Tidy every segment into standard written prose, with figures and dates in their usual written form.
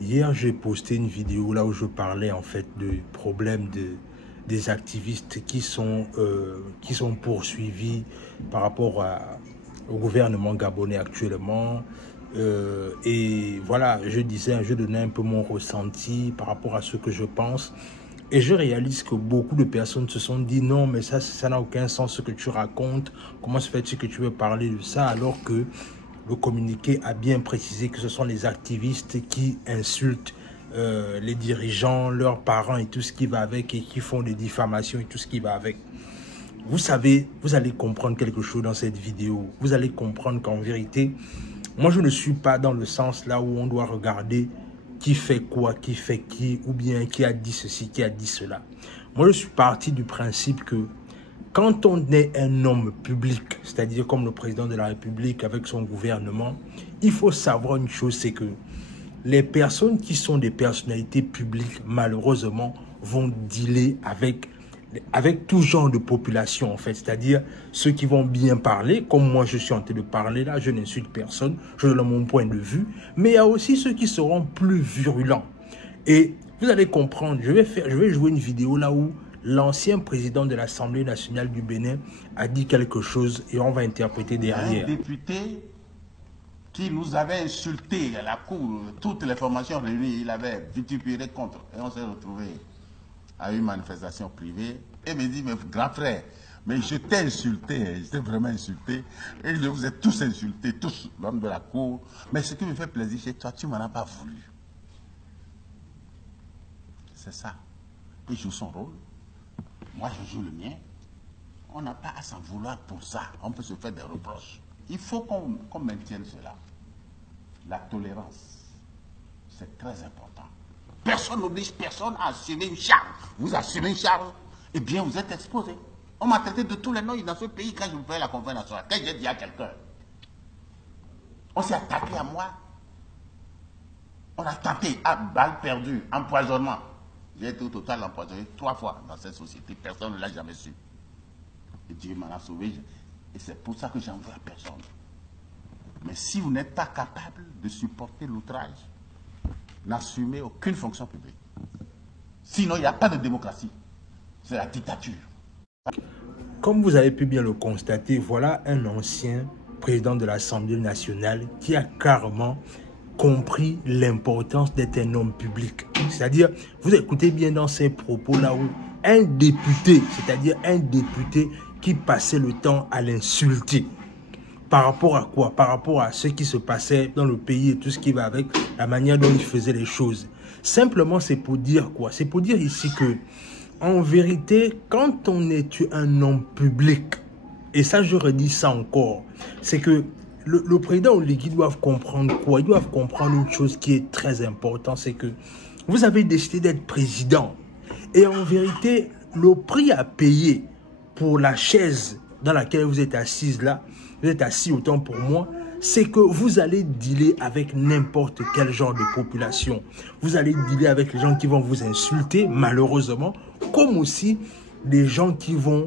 Hier, j'ai posté une vidéo là où je parlais en fait du problème des activistes qui sont poursuivis par rapport au gouvernement gabonais actuellement. Et voilà, je donnais un peu mon ressenti par rapport à ce que je pense. Et je réalise que beaucoup de personnes se sont dit non, mais ça n'a aucun sens ce que tu racontes. Comment se fait-il que tu veux parler de ça alors que le communiqué a bien précisé que ce sont les activistes qui insultent les dirigeants, leurs parents et tout ce qui va avec et qui font des diffamations et tout ce qui va avec. Vous savez, vous allez comprendre quelque chose dans cette vidéo. Vous allez comprendre qu'en vérité, moi je ne suis pas dans le sens là où on doit regarder qui fait quoi, qui fait qui, ou bien qui a dit ceci, qui a dit cela. Moi je suis parti du principe que quand on est un homme public, c'est-à-dire comme le président de la République avec son gouvernement, il faut savoir une chose, c'est que les personnes qui sont des personnalités publiques, malheureusement, vont dealer avec tout genre de population, en fait. C'est-à-dire ceux qui vont bien parler, comme moi je suis en train de parler là, je n'insulte personne, je donne mon point de vue, mais il y a aussi ceux qui seront plus virulents. Et vous allez comprendre, je vais jouer une vidéo là où l'ancien président de l'Assemblée nationale du Bénin a dit quelque chose et on va interpréter derrière. Un député qui nous avait insulté à la cour, toutes les formations réunies, il avait vitupéré contre. Et on s'est retrouvé à une manifestation privée et me dit, mais grand frère, mais je t'ai insulté, je t'ai vraiment insulté, et je vous ai tous insultés, tous l'homme de la cour, mais ce qui me fait plaisir chez toi, tu m'en as pas voulu. C'est ça. Il joue son rôle. Moi, je joue le mien. On n'a pas à s'en vouloir pour ça. On peut se faire des reproches. Il faut qu'on maintienne cela. La tolérance, c'est très important. Personne n'oblige personne à assumer une charge. Vous assumez une charge, eh bien, vous êtes exposé. On m'a traité de tous les noms dans ce pays quand je vous fais la conférence nationale. Quand j'ai dit à quelqu'un, on s'est attaqué à moi. On a tenté à balle perdue, empoisonnement. J'ai été au total empoisonné 3 fois dans cette société. Personne ne l'a jamais su. Et Dieu m'en a sauvé. Et c'est pour ça que j'en veux à personne. Mais si vous n'êtes pas capable de supporter l'outrage, n'assumez aucune fonction publique. Sinon, il n'y a pas de démocratie. C'est la dictature. Comme vous avez pu bien le constater, voilà un ancien président de l'Assemblée nationale qui a carrément compris l'importance d'être un homme public. C'est-à-dire, vous écoutez bien dans ces propos-là où un député, c'est-à-dire un député qui passait le temps à l'insulter. Par rapport à quoi? Par rapport à ce qui se passait dans le pays et tout ce qui va avec, la manière dont il faisait les choses. Simplement, c'est pour dire quoi? C'est pour dire ici que, en vérité, quand on est un homme public, et ça je redis ça encore, c'est que le président ou les guides doivent comprendre quoi? Ils doivent comprendre une chose qui est très importante, c'est que vous avez décidé d'être président. Et en vérité, le prix à payer pour la chaise dans laquelle vous êtes assise là, vous êtes assis autant pour moi, c'est que vous allez dealer avec n'importe quel genre de population. Vous allez dealer avec les gens qui vont vous insulter, malheureusement, comme aussi les gens qui vont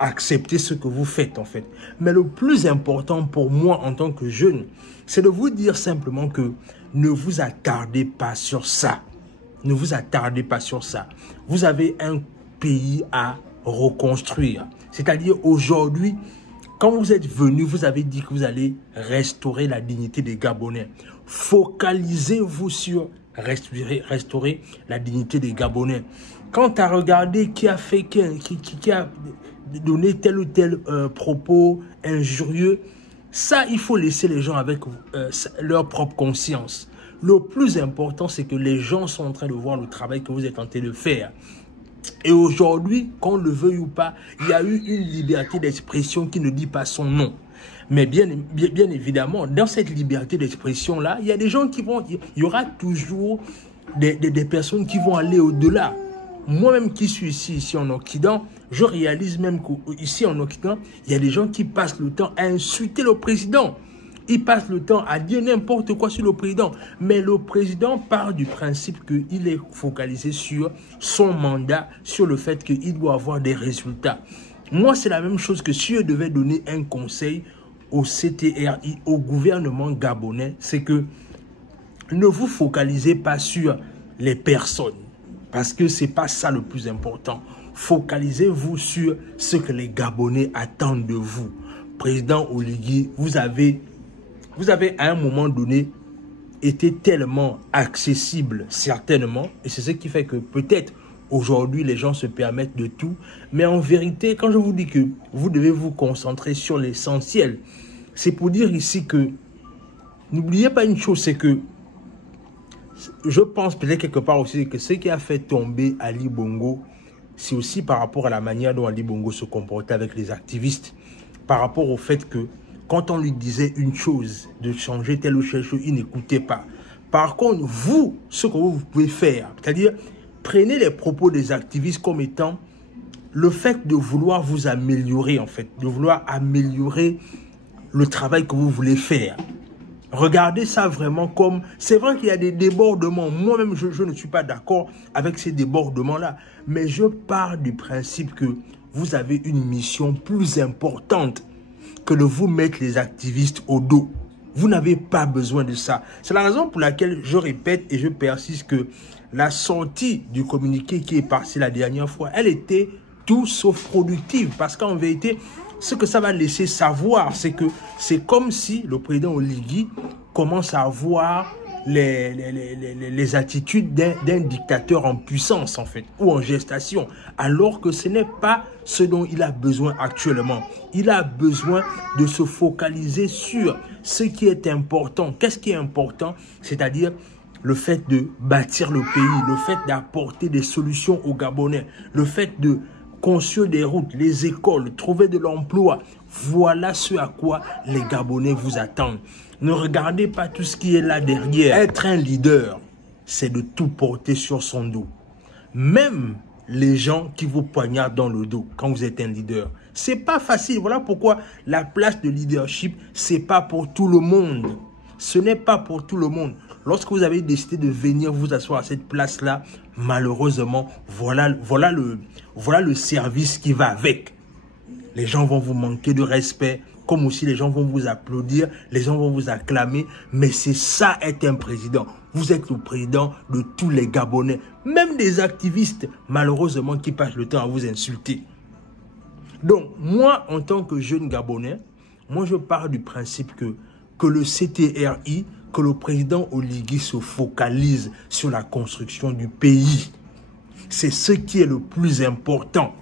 accepter ce que vous faites en fait. Mais le plus important pour moi en tant que jeune, c'est de vous dire simplement que ne vous attardez pas sur ça. Ne vous attardez pas sur ça. Vous avez un pays à reconstruire. C'est-à-dire aujourd'hui, quand vous êtes venu, vous avez dit que vous allez restaurer la dignité des Gabonais. Focalisez-vous sur restaurer la dignité des Gabonais. Quand tu as regardé qui a fait, qui a donné tel ou tel propos injurieux, ça, il faut laisser les gens avec leur propre conscience. Le plus important, c'est que les gens sont en train de voir le travail que vous êtes en train de faire. Et aujourd'hui, qu'on le veuille ou pas, il y a eu une liberté d'expression qui ne dit pas son nom. Mais bien évidemment, dans cette liberté d'expression-là, il y a des gens qui vont... Il y aura toujours des personnes qui vont aller au-delà. Moi-même qui suis ici en Occident, je réalise même qu'ici en Occident, il y a des gens qui passent le temps à insulter le président. Ils passent le temps à dire n'importe quoi sur le président. Mais le président part du principe qu'il est focalisé sur son mandat, sur le fait qu'il doit avoir des résultats. Moi, c'est la même chose que si je devais donner un conseil au CTRI, au gouvernement gabonais, c'est que ne vous focalisez pas sur les personnes, parce que ce n'est pas ça le plus important. Focalisez-vous sur ce que les Gabonais attendent de vous. Président Oligui, vous avez à un moment donné été tellement accessible, certainement, et c'est ce qui fait que peut-être aujourd'hui les gens se permettent de tout, mais en vérité, quand je vous dis que vous devez vous concentrer sur l'essentiel, c'est pour dire ici que n'oubliez pas une chose, c'est que je pense peut-être quelque part aussi que ce qui a fait tomber Ali Bongo, c'est aussi par rapport à la manière dont Ali Bongo se comportait avec les activistes, par rapport au fait que quand on lui disait une chose, de changer telle ou telle chose, il n'écoutait pas. Par contre, vous, ce que vous pouvez faire, c'est-à-dire prenez les propos des activistes comme étant le fait de vouloir vous améliorer, en fait, de vouloir améliorer le travail que vous voulez faire. Regardez ça vraiment comme... C'est vrai qu'il y a des débordements. Moi-même, je ne suis pas d'accord avec ces débordements-là. Mais je pars du principe que vous avez une mission plus importante que de vous mettre les activistes au dos. Vous n'avez pas besoin de ça. C'est la raison pour laquelle je répète et je persiste que la sortie du communiqué qui est passé la dernière fois, elle était tout sauf productive. Parce qu'en vérité, ce que ça va laisser savoir, c'est que c'est comme si le président Oligui commence à avoir les attitudes d'un dictateur en puissance, en fait, ou en gestation, alors que ce n'est pas ce dont il a besoin actuellement. Il a besoin de se focaliser sur ce qui est important. Qu'est-ce qui est important? C'est-à-dire le fait de bâtir le pays, le fait d'apporter des solutions aux Gabonais, le fait de construire des routes, les écoles, trouver de l'emploi. Voilà ce à quoi les Gabonais vous attendent. Ne regardez pas tout ce qui est là derrière. Être un leader, c'est de tout porter sur son dos. Même les gens qui vous poignardent dans le dos quand vous êtes un leader. C'est pas facile. Voilà pourquoi la place de leadership, c'est pas pour tout le monde. Ce n'est pas pour tout le monde. Lorsque vous avez décidé de venir vous asseoir à cette place-là, malheureusement, voilà le service qui va avec. Les gens vont vous manquer de respect, comme aussi les gens vont vous applaudir, les gens vont vous acclamer. Mais c'est ça être un président. Vous êtes le président de tous les Gabonais, même des activistes, malheureusement, qui passent le temps à vous insulter. Donc, moi, en tant que jeune Gabonais, moi, je pars du principe que le CTRI, que le président Oligui se focalise sur la construction du pays. C'est ce qui est le plus important.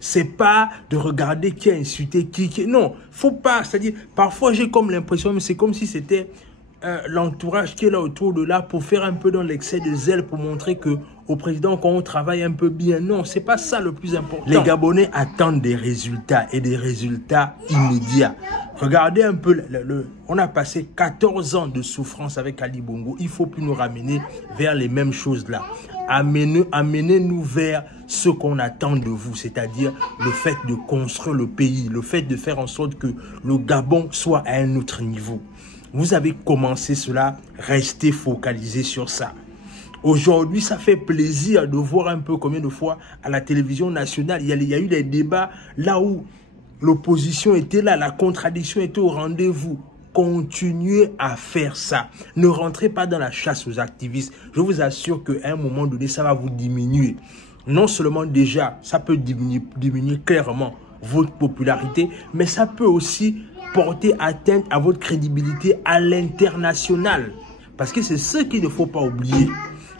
C'est pas de regarder qui a insulté qui. Non, faut pas. C'est-à-dire, parfois j'ai comme l'impression, mais c'est comme si c'était l'entourage qui est là autour de là pour faire un peu dans l'excès de zèle, pour montrer que au président qu'on travaille un peu bien. Non, c'est pas ça le plus important. Les Gabonais attendent des résultats et des résultats immédiats. Regardez un peu, on a passé 14 ans de souffrance avec Ali Bongo. Il ne faut plus nous ramener vers les mêmes choses là. Amenez-nous vers ce qu'on attend de vous, c'est-à-dire le fait de construire le pays, le fait de faire en sorte que le Gabon soit à un autre niveau. Vous avez commencé cela, restez focalisé sur ça. Aujourd'hui, ça fait plaisir de voir un peu combien de fois à la télévision nationale, il y a eu des débats là où l'opposition était là, la contradiction était au rendez-vous. Continuez à faire ça. Ne rentrez pas dans la chasse aux activistes. Je vous assure qu'à un moment donné, ça va vous diminuer. Non seulement déjà, ça peut diminuer clairement votre popularité, mais ça peut aussi porter atteinte à votre crédibilité à l'international. Parce que c'est ce qu'il ne faut pas oublier.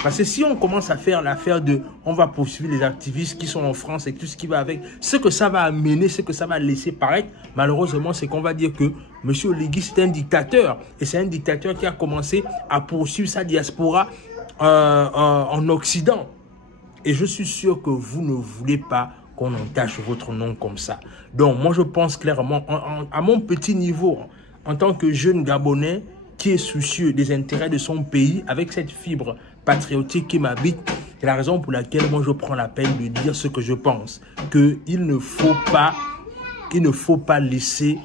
Parce que si on commence à faire l'affaire de on va poursuivre les activistes qui sont en France et tout ce qui va avec, ce que ça va amener, ce que ça va laisser paraître, malheureusement, c'est qu'on va dire que M. Oligui, c'est un dictateur. Et c'est un dictateur qui a commencé à poursuivre sa diaspora en Occident. Et je suis sûr que vous ne voulez pas qu'on entache votre nom comme ça. Donc, moi, je pense clairement, à mon petit niveau, en tant que jeune Gabonais qui est soucieux des intérêts de son pays, avec cette fibre patriotique qui m'habite, c'est la raison pour laquelle moi je prends la peine de dire ce que je pense, qu'il ne faut pas laisser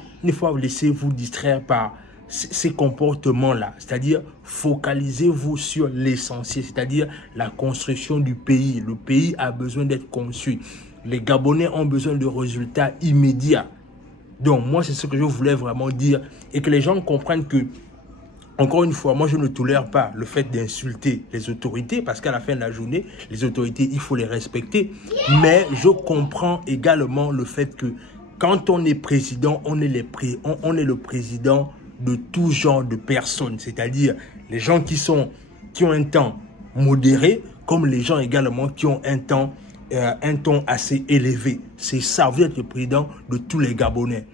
vous distraire par ces comportements-là, c'est-à-dire focalisez-vous sur l'essentiel, c'est-à-dire la construction du pays. Le pays a besoin d'être construit. Les Gabonais ont besoin de résultats immédiats. Donc moi c'est ce que je voulais vraiment dire et que les gens comprennent que Encore une fois, moi je ne tolère pas le fait d'insulter les autorités parce qu'à la fin de la journée, les autorités, il faut les respecter. Mais je comprends également le fait que quand on est président, on est le président de tout genre de personnes. C'est-à-dire les gens qui ont un temps modéré, comme les gens également qui ont un ton assez élevé. C'est ça, vous êtes le président de tous les Gabonais.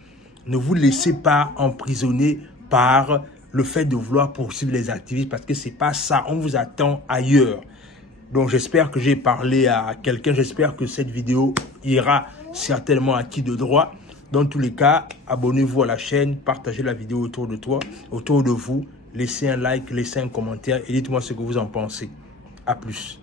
Ne vous laissez pas emprisonner par le fait de vouloir poursuivre les activistes parce que c'est pas ça, on vous attend ailleurs. Donc j'espère que j'ai parlé à quelqu'un, j'espère que cette vidéo ira certainement à qui de droit. Dans tous les cas, abonnez-vous à la chaîne, partagez la vidéo autour de vous, laissez un like, laissez un commentaire et dites-moi ce que vous en pensez. À plus.